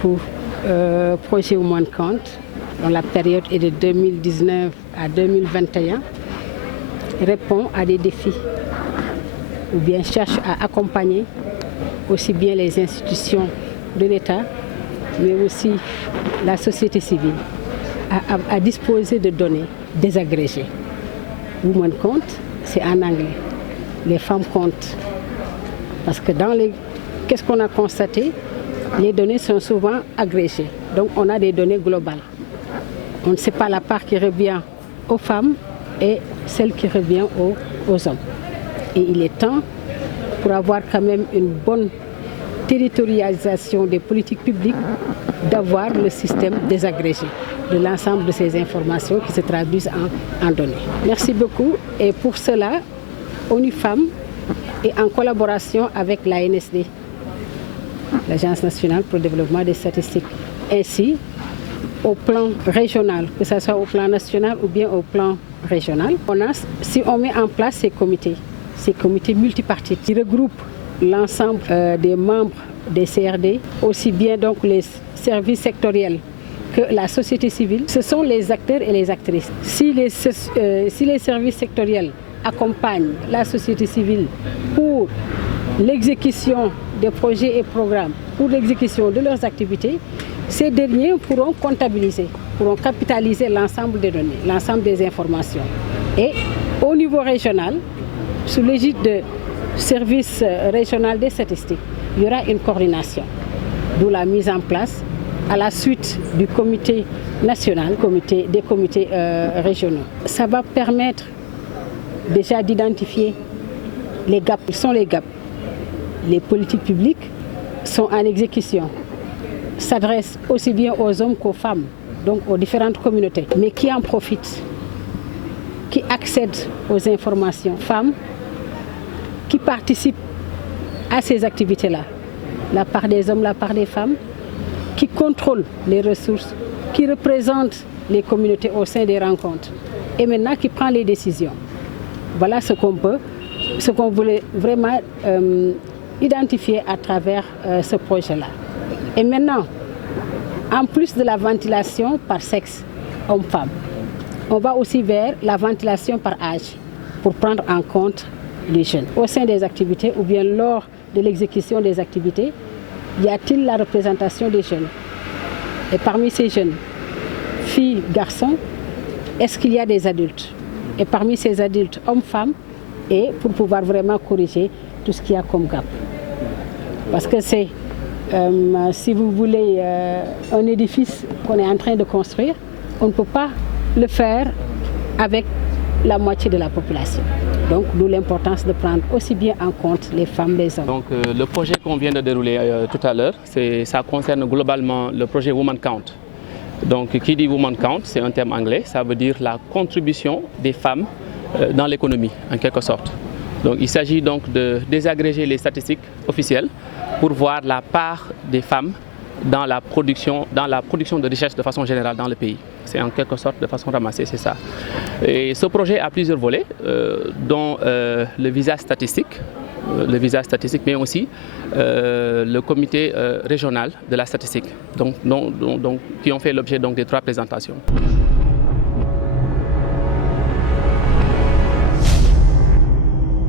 Pour projet Women Count, dans la période est de 2019 à 2021, répond à des défis ou bien cherche à accompagner aussi bien les institutions de l'État, mais aussi la société civile à disposer de données désagrégées. Women Count, c'est en anglais. Les femmes comptent. Parce que qu'est-ce qu'on a constaté? Les données sont souvent agrégées. Donc on a des données globales. On ne sait pas la part qui revient aux femmes et celle qui revient aux hommes. Et il est temps, pour avoir quand même une bonne territorialisation des politiques publiques, d'avoir le système désagrégé de l'ensemble de ces informations qui se traduisent en données. Merci beaucoup. Et pour cela, ONU Femmes est en collaboration avec l'ANSD, l'Agence nationale pour le développement des statistiques, ainsi au plan régional, que ce soit au plan national ou bien au plan régional. Si on met en place ces comités multipartites qui regroupent l'ensemble des membres des CRD, aussi bien donc les services sectoriels que la société civile, ce sont les acteurs et les actrices. Si les services sectoriels accompagnent la société civile pour l'exécution des projets et programmes, pour l'exécution de leurs activités, ces derniers pourront comptabiliser, pourront capitaliser l'ensemble des données, l'ensemble des informations. Et au niveau régional, sous l'égide du service régional des statistiques, il y aura une coordination, d'où la mise en place, à la suite du comité national, des comités régionaux. Ça va permettre déjà d'identifier les gaps. Quels sont les gaps? Les politiques publiques sont en exécution, s'adressent aussi bien aux hommes qu'aux femmes, donc aux différentes communautés, mais qui en profitent, qui accèdent aux informations, femmes, qui participent à ces activités-là, la part des hommes, la part des femmes, qui contrôlent les ressources, qui représentent les communautés au sein des rencontres et maintenant qui prend les décisions. Voilà ce qu'on voulait vraiment identifier à travers ce projet-là. Et maintenant, en plus de la ventilation par sexe, homme-femme, on va aussi vers la ventilation par âge pour prendre en compte les jeunes. Au sein des activités ou bien lors de l'exécution des activités, y a-t-il la représentation des jeunes? Et parmi ces jeunes, filles, garçons, est-ce qu'il y a des adultes? Et parmi ces adultes, hommes, femmes, et pour pouvoir vraiment corriger tout ce qu'il y a comme gap. Parce que c'est, si vous voulez, un édifice qu'on est en train de construire, on ne peut pas le faire avec la moitié de la population. Donc, d'où l'importance de prendre aussi bien en compte les femmes, les hommes. Donc, le projet qu'on vient de dérouler tout à l'heure, ça concerne globalement le projet Women Count. Donc, qui dit Women Count, c'est un terme anglais, ça veut dire la contribution des femmes dans l'économie, en quelque sorte. Donc, il s'agit donc de désagréger les statistiques officielles pour voir la part des femmes dans la production de richesse de façon générale dans le pays. C'est en quelque sorte de façon ramassée, c'est ça. Et ce projet a plusieurs volets, dont le visage statistique, mais aussi le comité régional de la statistique, qui ont fait l'objet des 3 présentations.